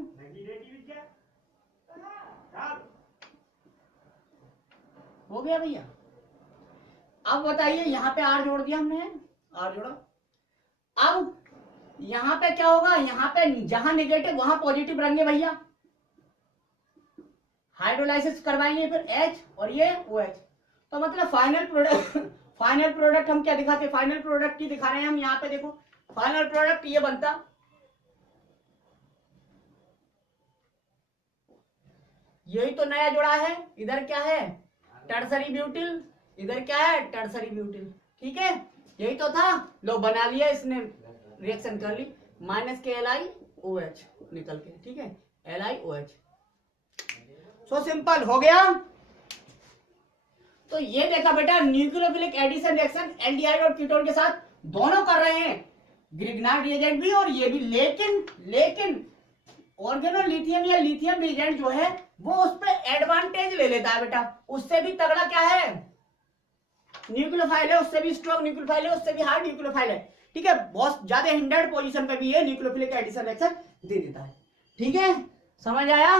हो गया भैया। अब बताइए, यहां पे R जोड़ दिया हमने, R जोड़ा, अब यहां पे क्या होगा, यहां पे जहां नेगेटिव वहां पॉजिटिव रहेंगे भैया, हाइड्रोलाइसिस करवाएंगे, फिर H और ये OH, तो मतलब फाइनल प्रोडक्ट, फाइनल प्रोडक्ट हम क्या दिखाते, फाइनल प्रोडक्ट ही दिखा रहे हैं हम यहाँ पे, देखो फाइनल प्रोडक्ट ये बनता, यही तो नया जुड़ा है, इधर क्या है टर्सरी ब्यूटिल, इधर क्या है टर्सरी ब्यूटिल। ठीक है, यही तो था, लो बना लिया इसने, रिएक्शन कर ली, माइनस के LiOH निकल के। ठीक है, LiOH, सो सिंपल हो गया। तो ये देखा बेटा, न्यूक्लियोफिलिक एडिशन रिएक्शन एल्डिहाइड और कीटोन के साथ दोनों कर रहे हैं, ग्रिग्नार्ड रिएजेंट भी और ये भी, लेकिन ऑर्गेनोलिथियम या लिथियम रिएजेंट जो है वो उस पर एडवांटेज ले लेता है बेटा, उससे भी तगड़ा क्या है न्यूक्लियोफाइल है, उससे भी स्ट्रॉन्ग न्यूक्लियोफाइल है, उससे भी हार्ड न्यूक्लियोफाइल है। ठीक है, बहुत ज्यादा हिंडर्ड पोजीशन पे भी ये न्यूक्लियोफिलिक एडिशन रिएक्शन दे देता है। ठीक है, समझ आया।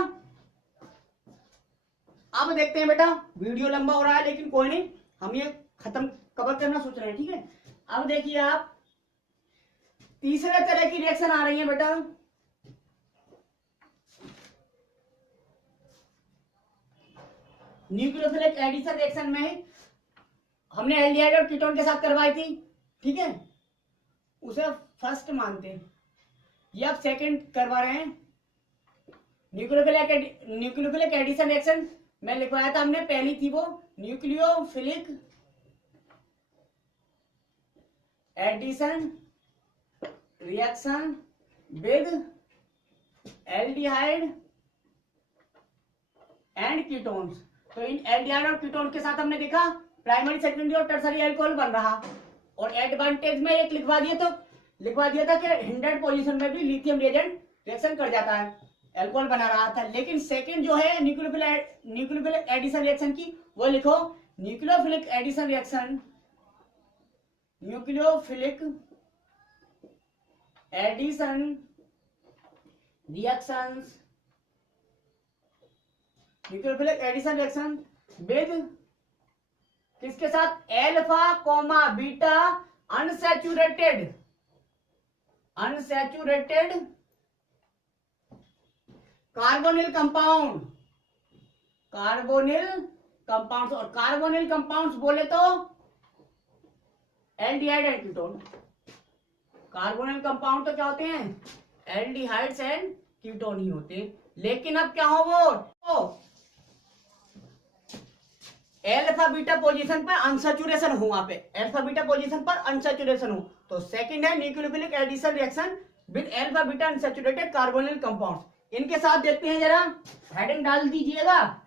अब देखते हैं बेटा, वीडियो लंबा हो रहा है लेकिन कोई नहीं, हम ये खत्म कवर करना सोच रहे हैं। ठीक है, अब देखिए आप, तीसरे तरह की रिएक्शन आ रही है बेटा, न्यूक्लियोफिलिक एडिशन रिएक्शन में हमने एल्डिहाइड और कीटोन के साथ करवाई थी। ठीक है, उसे फर्स्ट मानते हैं, ये अब सेकंड करवा रहे हैं। न्यूक्लियोफिलिक एडिशन रिएक्शन में लिखवाया था हमने, पहली थी वो nucleophilic addition reaction with aldehyde and ketones. तो इन एल्डिहाइड और कीटोन के साथ हमने देखा प्राइमरी, सेकेंडरी और टर्सरी अल्कोहल बन रहा, और एडवांटेज में एक लिखवा दिया था कि हिंडर्ड पोजीशन में भी लिथियम रिएजेंट रिएक्शन कर जाता है, अल्कोहल बना रहा था। लेकिन सेकंड जो है न्यूक्लियोफिलिक एडिशन रिएक्शन की, वो लिखो nucleophilic addition reaction, nucleophilic addition reactions, nucleophilic addition reaction with किसके साथ, alpha comma beta unsaturated carbonyl compound, और कार्बोनिल कंपाउंड्स बोले तो aldehyde and ketone. Carbonyl compound तो क्या होते हैं, एल्डिहाइड्स एंड कीटोन ही होते हैं। लेकिन अब क्या हो, वो एल्फा बीटा पोजीशन पर अनसैचुरेशन हो, वहां पे एल्फा बीटा पोजीशन पर अनसैचुरेशन हो, तो सेकंड है nucleophilic addition reaction with alpha beta unsaturated carbonyl compounds. इनके साथ देखते हैं, जरा हेडिंग डाल दीजिएगा।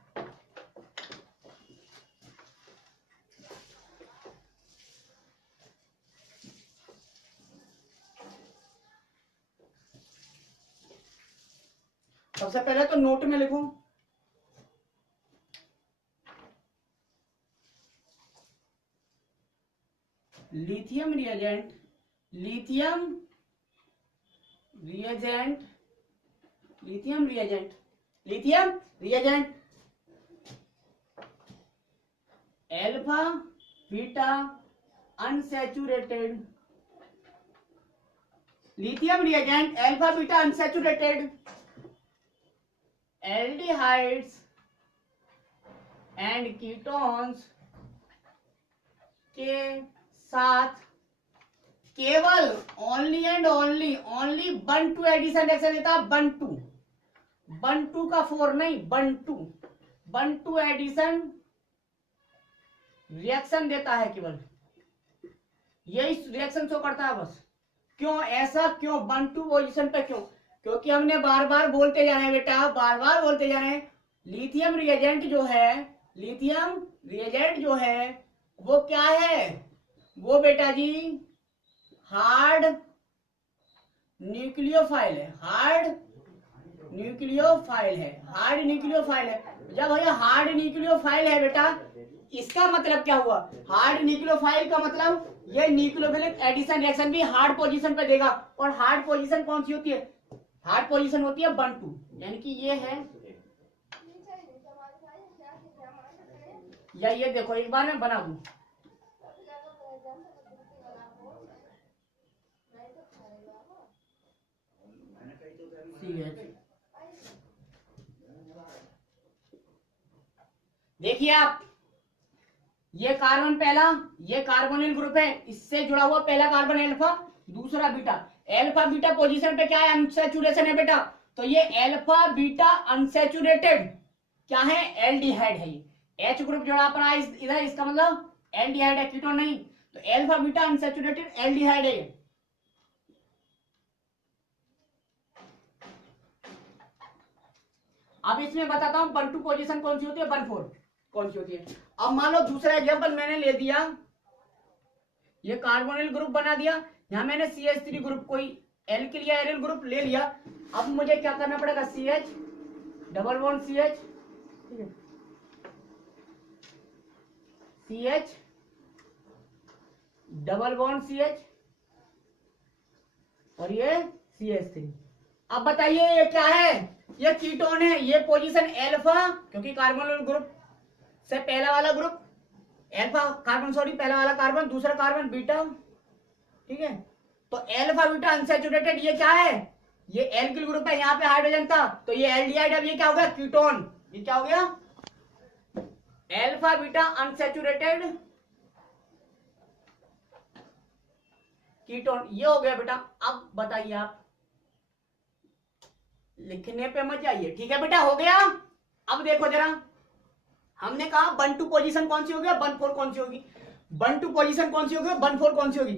सबसे पहले तो नोट में लिखूं, lithium reagent alpha beta unsaturated, lithium reagent alpha beta unsaturated aldehydes and ketones के साथ केवल only and only 1-2 addition reaction देता है। 1-2 का 4 नहीं, 1-2 एडिशन रिएक्शन देता है केवल, यही रिएक्शन शो करता है बस। क्यों ऐसा, क्यों 1-2 पोजीशन पे, क्यों? क्योंकि हमने बार बार बोलते जा रहे हैं बेटा, बार बार बोलते जा रहे हैं, लिथियम रिएजेंट जो है वो क्या है? वो बेटा जी हार्ड न्यूक्लियोफाइल है, हार्ड न्यूक्लियोफाइल है। जब भैया हार्ड न्यूक्लियोफाइल है बेटा, इसका मतलब क्या हुआ? हार्ड न्यूक्लियोफाइल का मतलब ये न्यूक्लियोफिलिक एडिशन रिएक्शन भी हार्ड पोजीशन पे देगा। और हार्ड पोजीशन कौन सी होती है? हार्ड पोजीशन होती है 1-2, यानी कि ये है, या ये देखो एक बार मैं बना दूं, देखिए आप, ये कार्बन पहला, ये कार्बोनिल ग्रुप है, इससे जुड़ा हुआ पहला कार्बन अल्फा, दूसरा बीटा। अल्फा बीटा पोजीशन पे क्या है? अनसैचुरेशन है बेटा। तो ये अल्फा बीटा अनसैचुरेटेड क्या है? एल्डिहाइड है। ये H ग्रुप जोड़ा अपना इधर, इसका मतलब एल्डिहाइड है, कीटोन नहीं। तो अल्फा बीटा अनसैचुरेटेड एल्डिहाइड है। अब इसमें बताता हूं 1-2 पोजीशन कौन सी होती है, 1-4 कौन सी होती है। अब मान लो दूसरा एग्जांपल मैंने ले दिया, ये कार्बोनिल ग्रुप बना दिया, यहां मैंने CH3 ग्रुप, कोई एल्किल या एरियल ग्रुप ले लिया। अब मुझे क्या करना पड़ेगा? CH डबल बॉन्ड CH, ठीक है, CH डबल बॉन्ड CH और ये CH3। अब बताइए ये क्या है? ये कीटोन है, ये पोजीशन अल्फा, क्योंकि कार्बोनिल ग्रुप से पहला वाला ग्रुप अल्फा कार्बन, सॉरी पहला वाला कार्बन, दूसरा कार्बन बीटा, ठीक है। तो अल्फा बीटा अनसैचुरेटेड, ये क्या है? ये एल्किल ग्रुप है, यहाँ पे हाइड्रोजन था, तो ये एल्डिहाइड। अब ये क्या हो गया? कीटोन। ये क्या हो गया? अल्फा बीटा अनसैचुरेटेड कीटोन, ये हो गया बेटा। अब बताइए आप, लिखने पे मत जाइए, ठीक है बेटा, हो गया। अब देखो जरा, हमने कहा 1-2 पोजीशन कौन सी होगी, 1-4 कौन सी होगी। 1-2 पोजीशन कौन सी होगी, 1-4 कौन सी होगी?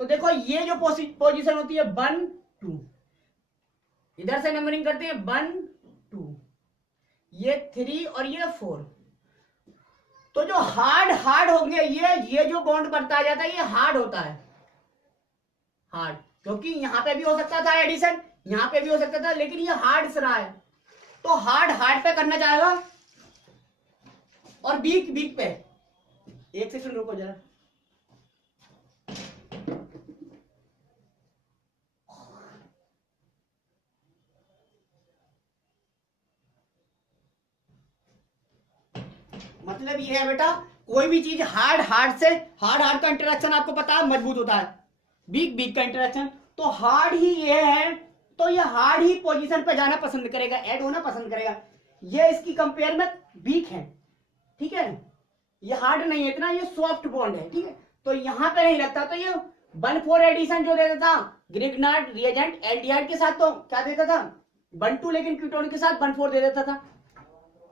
तो देखो ये जो पोजीशन होती है 1-2, इधर से नंबरिंग करते हैं 1-2, ये 3 और ये 4। तो जो हार्ड होंगे, ये जो बॉन्ड बनता जाता है, ये हार्ड होता है, हार्ड, क्योंकि यहां पे भी हो सकता था एडिशन, यहां पे भी हो सकता था, लेकिन ये हार्ड से रहा है, तो हार्ड पे करना चाहेगा। और बीक पे, एक सेकंड रुको जरा, मतलब ये है बेटा, कोई भी चीज हार्ड से, हार्ड का इंटरेक्शन आपको पता है मजबूत होता है, बीक का इंटरेक्शन, तो हार्ड ही ये है, तो ये हार्ड ही पोजीशन पे जाना पसंद करेगा, ऐड होना पसंद करेगा। ये इसकी कंपेयर में बीक है, ठीक है, ये हार्ड नहीं है इतना, ये सॉफ्ट बॉन्ड है, ठीक है। तो यहां पे नहीं लगता, तो ये 1-4 एडिशन जो देता था ग्रिग्नार्ड रिएजेंट एल्डिहाइड के साथ, तो क्या देता था? 1-2, लेकिन कीटोन के साथ 1-4 दे देता था।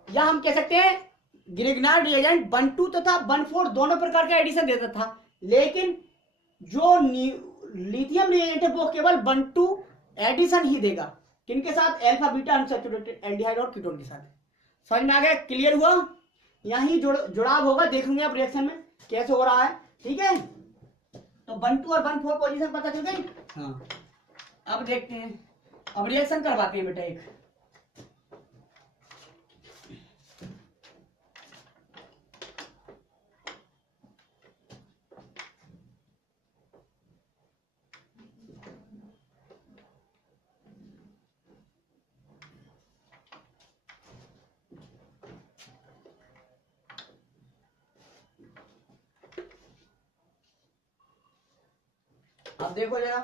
या हम कह सकते हैं ग्रिग्नार्ड रिएजेंट 1-2 तथा 1-4 दोनों प्रकार का एडिशन देता था, लेकिन जो लिथियम रिएजेंट है वो केवल 1-2 एडिशन ही देगा। किनके साथ? अल्फा बीटा अनसैचुरेटेड एल्डिहाइड और कीटोन के साथ। समझ में आ गया? क्लियर हुआ? यही जुड़ाव होगा, देखेंगे आप रिएक्शन में कैसे हो रहा है, ठीक है। तो 1-2 और 1-4 पोजीशन पता चल गई। हाँ, अब देखते हैं, अब रिएक्शन करवाते हैं बेटा एक। अब देखो जरा,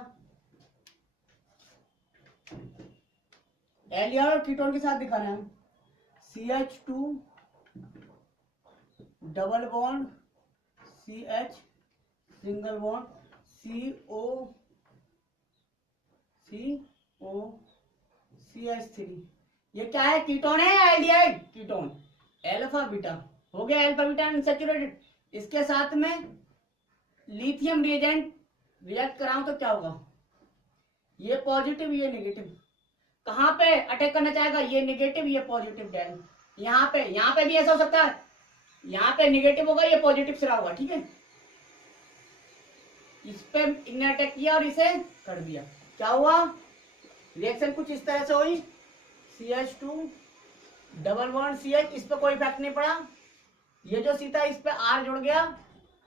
एल्डिहाइड और कीटोन के साथ दिखा रहे हैं, CH2 double bond CH single bond COCH3, ये क्या है, कीटोन है या एल्डिहाइड? कीटोन, अल्फा बीटा हो गया, अल्फा बीटा अनसैचुरेटेड। इसके साथ में लिथियम रिएजेंट रिएक्ट कराऊं तो क्या होगा, ये पॉजिटिव ये नेगेटिव, कहां पे अटैक करना चाहेगा, ये नेगेटिव ये पॉजिटिव डैल, यहाँ पे भी ऐसा हो सकता है, यहाँ पे नेगेटिव होगा ये पॉजिटिव सिरा होगा, ठीक है। इस पे इन्हें अटैक किया और इसे कर दिया, क्या हुआ, रिएक्शन कुछ इस तरह से हुई, CH2 डबल बॉन्ड CH, इस पे कोई इफेक्ट नहीं पड़ा, ये जो सी था इस पे R जुड़ गया,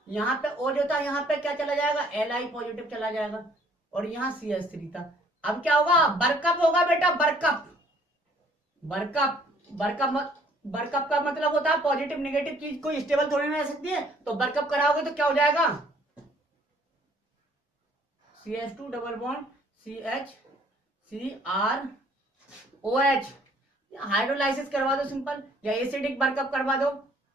यहाँ पे O जो था यहाँ पे क्या चला जाएगा, Li पॉजिटिव चला जाएगा, और यहाँ CH3 था। अब क्या होगा, बरकप होगा बेटा, बरकप। बरकप का मतलब होता है पॉजिटिव नेगेटिव चीज कोई स्टेबल थोड़ी ना रह सकती है, तो बरकप कराओगे तो क्या हो जाएगा, CH2 double bond CH CrOH, hydrolysis करवा दो सिंपल, या एसिडिक बरकप करवा दो।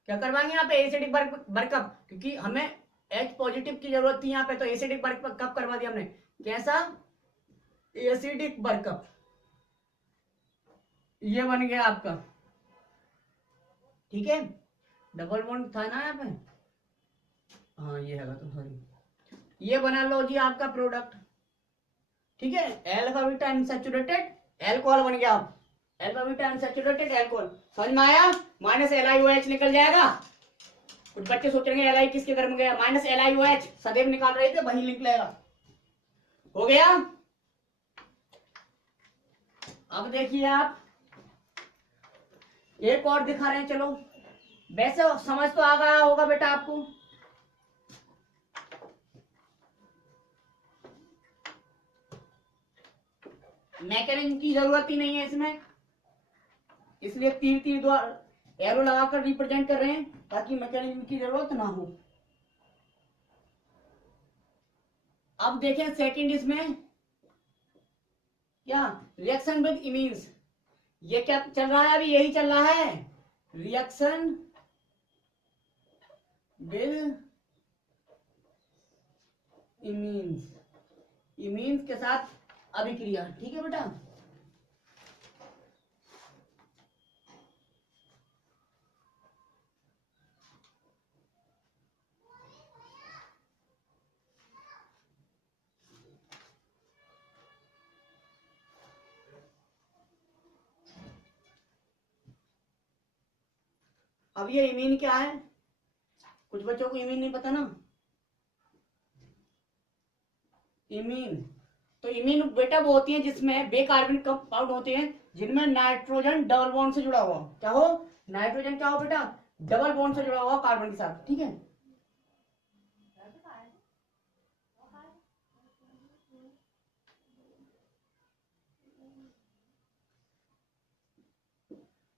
क्या करवाएंगे यहाँ पे, एसिडिक बरकप, क्योंकि हमें H पॉजिटिव की जरूरत थी यहाँ पे, तो एसिडिक बरकप करवा दिया हमने। कैसा, एसिडिक बरकप, ये बन गया आपका, ठीक है। डबल बॉन्ड था ना यहाँ पे, हाँ ये है, तो सॉरी, ये बना लो जी आपका प्रोडक्ट, ठीक है। अल्फा बीटा अनसैचुरेटेड एल्कोहल बन गया, अल्फा बीटा अनसैचुरेटेड एल्कोहल, समझ में आया। माइनस LiOH निकल जाएगा। कुछ बच्चे सोचेंगे Li किसके घर में गया, माइनस LiOH सदैव निकाल रहे थे, वही लिंक लेगा, हो गया। अब देखिए आप, एक और दिखा रहे हैं, चलो, वैसे समझ तो आ गया होगा बेटा आपको। मैकेनिज्म की जरूरत ही नहीं है इसमें, इसलिए तीर द्वारा एरो लगाकर रिप्रेजेंट कर रहे हैं, ताकि मैकेनिज्म की जरूरत ना हो। अब देखें सेकंड, इसमें क्या, रिएक्शन विद इमीन्स, ये क्या चल रहा है, अभी यही चल रहा है, रिएक्शन विद इमीन्स, इमीन्स के साथ अभिक्रिया, ठीक है बेटा। अब ये इमीन क्या है, कुछ बच्चों को इमीन नहीं पता ना, इमीन, तो इमीन बेटा वो होती है जिसमें बेकार्बनिक कंपाउंड होते हैं, जिनमें नाइट्रोजन डबल बॉन्ड से जुड़ा हुआ, क्या हो, नाइट्रोजन क्या हो बेटा, डबल बॉन्ड से जुड़ा हुआ कार्बन के साथ, ठीक है।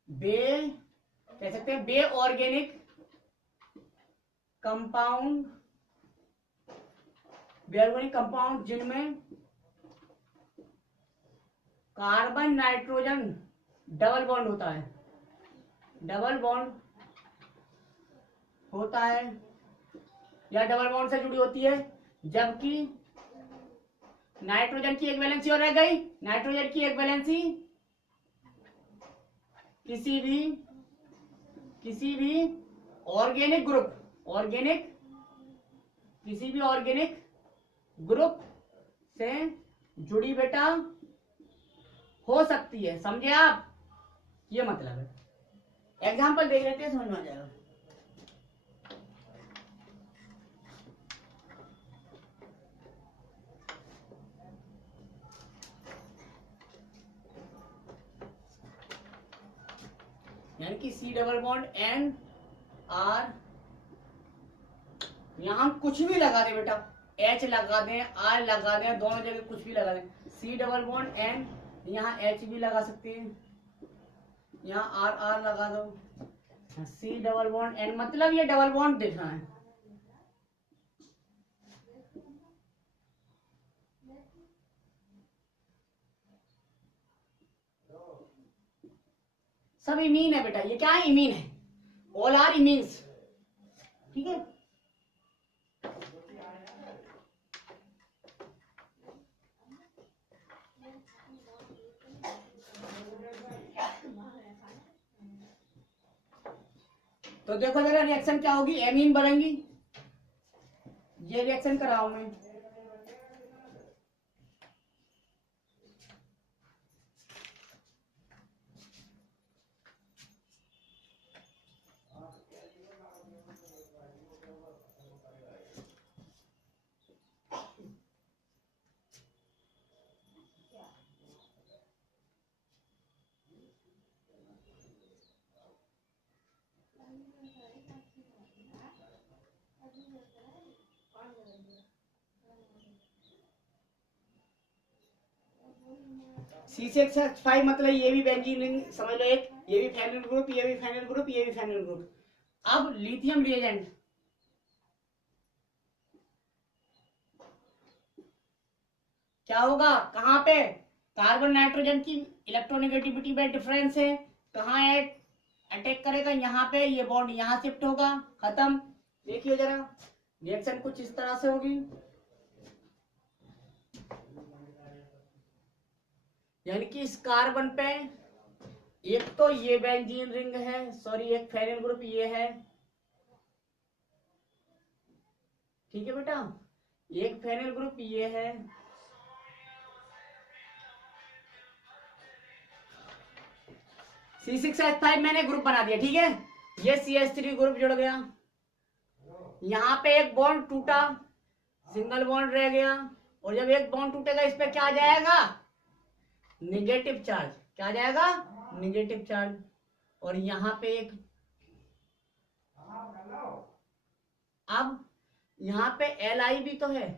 बे कह सकते हैं बे ऑर्गेनिक कंपाउंड, बेऑर्गेनिक कंपाउंड जिनमें कार्बन नाइट्रोजन डबल बॉन्ड होता है, डबल बॉन्ड होता है या डबल बॉन्ड से जुड़ी होती है, जबकि नाइट्रोजन की एक वैलेंसी और रह गई, नाइट्रोजन की एक वैलेंसी किसी भी ऑर्गेनिक ग्रुप, किसी भी ऑर्गेनिक ग्रुप से जुड़ी बेटा हो सकती है, समझे आप, ये मतलब है। एग्जाम्पल देख लेते हैं, समझ में आ जाएगा। यानी कि C डबल बॉन्ड NR, यहां हम कुछ भी लगा दें बेटा, H लगा दें, R लगा दें, दोनों जगह कुछ भी लगा दें, C डबल बॉन्ड N, यहाँ H भी लगा सकते हैं, यहाँ R लगा दो, C डबल बॉन्ड N, मतलब ये डबल बॉन्ड देखना है। सब इमीन है बेटा, ये क्या है, इमीन है, ऑल आर इमीन्स, ठीक है। तो देखो जरा रिएक्शन क्या होगी, एमीन बनेंगी। ये रिएक्शन कर रहा हूं मैं। C6H5 मतलब ये भी बेंजीन रिंग समझ लो एक, ये भी फेनिल ग्रुप, ये भी फेनिल ग्रुप, ये भी फेनिल ग्रुप। अब लिथियम रिएजेंट, क्या होगा, कहां पे कार्बन नाइट्रोजन की इलेक्ट्रोनेगेटिविटी में डिफरेंस है, कहां अटैक करेगा, यहाँ पे, ये बॉन्ड यहाँ शिफ्ट होगा, खत्म। देखिए जरा रिएक्शन कुछ इस तरह से होगी, यानी कि इस कार्बन पे एक तो ये बेंजीन रिंग है, सॉरी एक फेनिल ग्रुप ये है, ठीक है बेटा, एक फेनिल ग्रुप ये है, C6H5 मैंने ग्रुप बना दिया, ठीक है। ये CH3 ग्रुप जुड़ गया, यहां पे एक बॉन्ड टूटा, सिंगल बॉन्ड रह गया, और जब एक बॉन्ड टूटेगा इस पे क्या आ जाएगा, निगेटिव चार्ज, क्या आ जाएगा, निगेटिव चार्ज। और यहां पे एक, अब यहां पे Li भी तो है,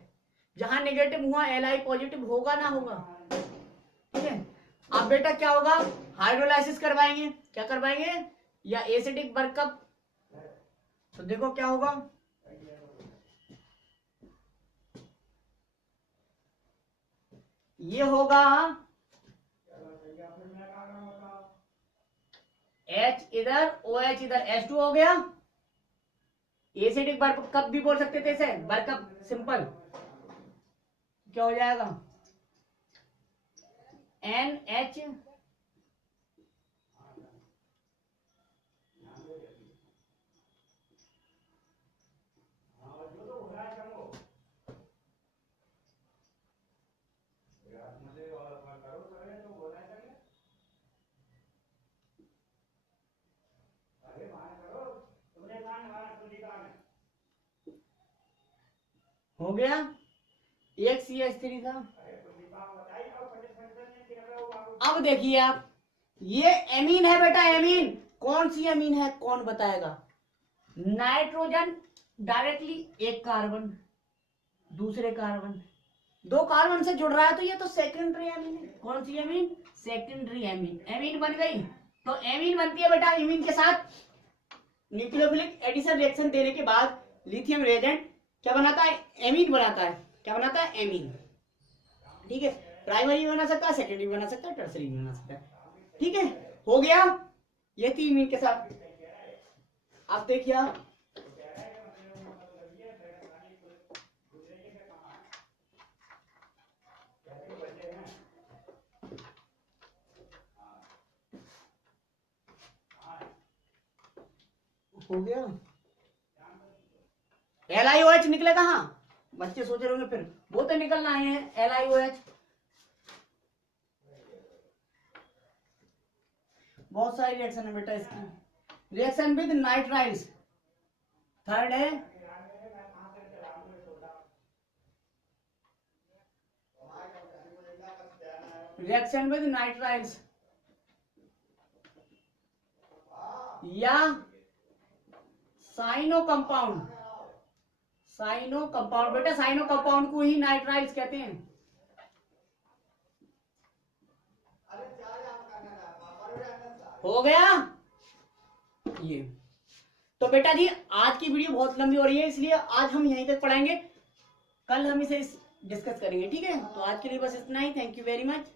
जहां नेगेटिव हुआ Li पॉजिटिव होगा ना होगा, ठीक है। अब बेटा क्या होगा, हाइड्रोलाइसिस करवाएंगे, क्या करवाएंगे, या एसिडिक बर्कअप। तो देखो क्या होगा, ये होगा H इधर, OH इधर, H2 हो गया। एसिडिक बर्कअप भी बोल सकते थे इसे, बर्कअप सिंपल, क्या हो जाएगा, NH हो गया, एक CH3 था। अब देखिए आप, ये एमीन है बेटा, एमीन कौन सी एमीन है, कौन बताएगा, नाइट्रोजन डायरेक्टली एक कार्बन, दूसरे कार्बन, दो कार्बन से जुड़ रहा है, तो ये तो सेकेंडरी एमीन है। कौन सी एमीन, सेकेंडरी एमीन, एमीन बन गई। तो एमीन बनती है बेटा, एमीन के साथ न्यूक्लियोफिलिक एडिशन रिएक्शन देने के बाद लिथियम रिएजेंट क्या बनाता है, एमीन बनाता है, क्या बनाता है, एमीन, ठीक है। प्राइमरी भी बना सकता है, सेकेंडरी भी बना सकता है, टर्सरी भी बना सकता है, ठीक है। हो गया, ये थी एमीन के साथ। अब देखिए आप, हो गया, LiOH निकले कहाँ, बच्चे सोच रहे होंगे फिर वो तो निकलना है LiOH, बहुत सारी रिएक्शन है बेटा इसकी। रिएक्शन विद नाइट्राइल्स, थर्ड है, रिएक्शन विद नाइट्राइल्स या साइनो कंपाउंड, साइनो कंपाउंड बेटा, साइनो कंपाउंड को ही नाइट्राइल्स कहते हैं। हो गया ये। तो बेटा जी आज की वीडियो बहुत लंबी हो रही है, इसलिए आज हम यहीं तक पढ़ाएंगे, कल हम इसे डिस्कस करेंगे, ठीक है। तो आज के लिए बस इतना ही, थैंक यू वेरी मच।